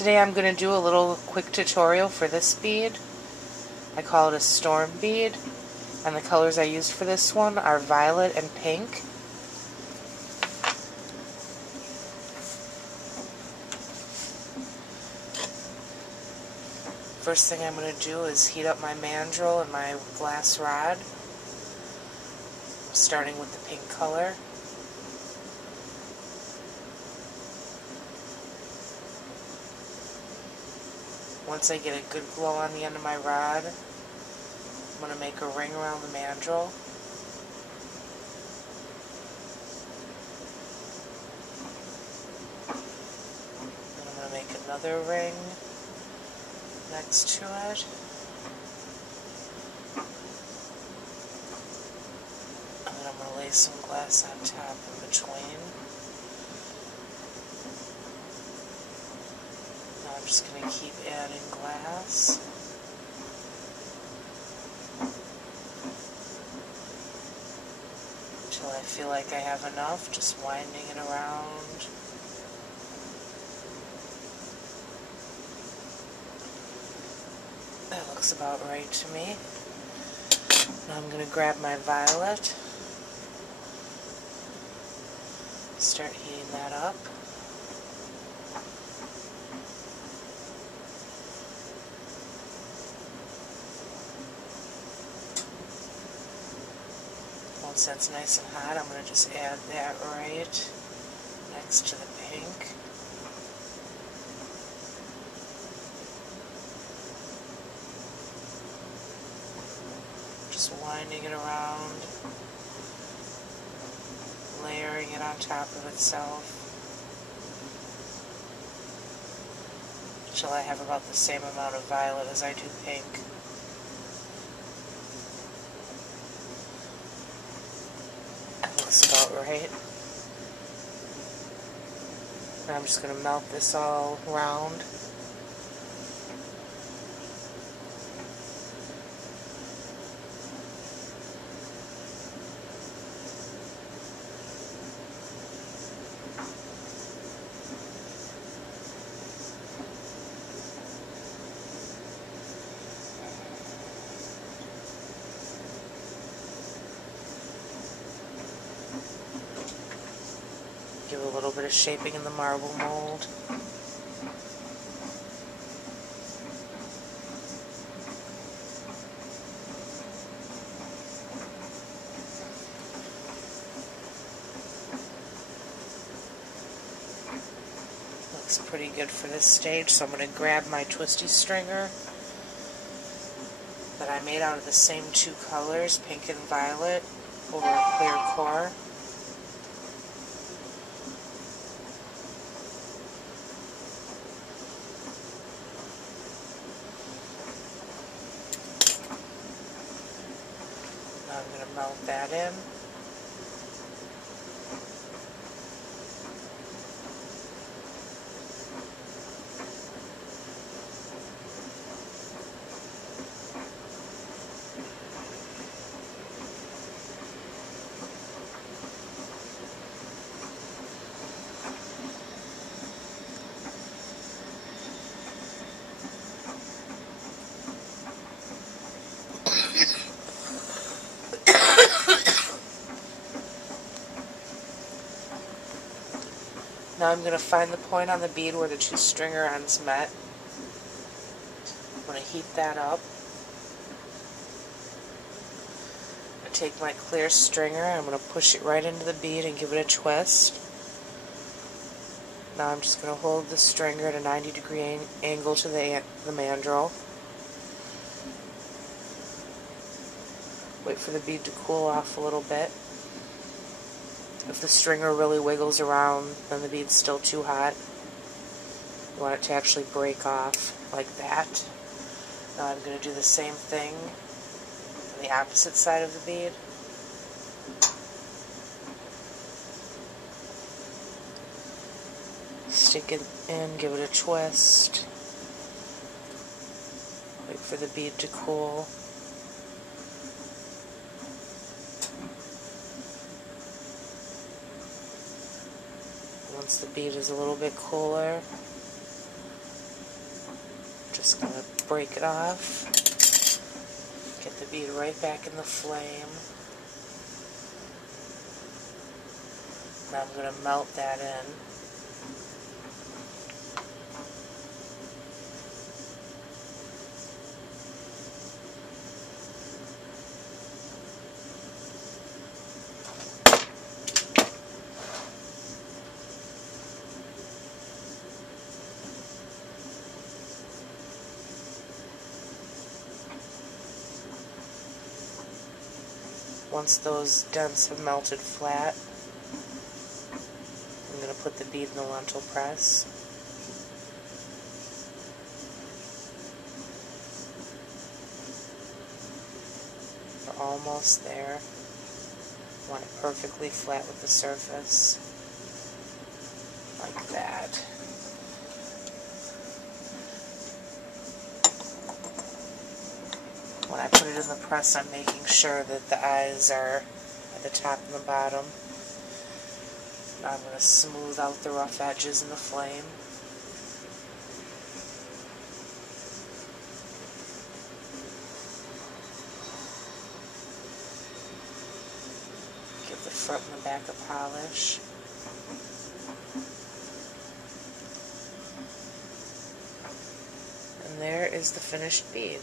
Today I'm going to do a little quick tutorial for this bead. I call it a storm bead, and the colors I used for this one are violet and pink. First thing I'm going to do is heat up my mandrel and my glass rod, starting with the pink color. Once I get a good glow on the end of my rod, I'm going to make a ring around the mandrel. Then I'm going to make another ring next to it. And then I'm going to lay some glass on top in between. Now I'm just going to keep adding glass. Until I feel like I have enough, just winding it around. That looks about right to me. Now I'm going to grab my violet, start heating that up. Once that's nice and hot, I'm going to just add that right next to the pink. Just winding it around, layering it on top of itself until I have about the same amount of violet as I do pink. That looks about right. Now I'm just going to melt this all around. Give a little bit of shaping in the marble mold. Looks pretty good for this stage, so I'm going to grab my twisty stringer that I made out of the same two colors, pink and violet, over a clear core. Now I'm going to melt that in. Now I'm going to find the point on the bead where the two stringer ends met. I'm going to heat that up. I take my clear stringer, I'm going to push it right into the bead and give it a twist. Now I'm just going to hold the stringer at a 90-degree angle to the mandrel. Wait for the bead to cool off a little bit. If the stringer really wiggles around, then the bead's still too hot. You want it to actually break off like that. Now I'm going to do the same thing on the opposite side of the bead. Stick it in, give it a twist. Wait for the bead to cool. Once the bead is a little bit cooler, Just going to break it off, get the bead right back in the flame. Now I'm going to melt that in. Once those dents have melted flat, I'm going to put the bead in the lentil press. We're almost there. Want it perfectly flat with the surface, like that. When I put it in the press, I'm making sure that the eyes are at the top and the bottom. Now I'm going to smooth out the rough edges in the flame. Give the front and the back a polish. And there is the finished bead.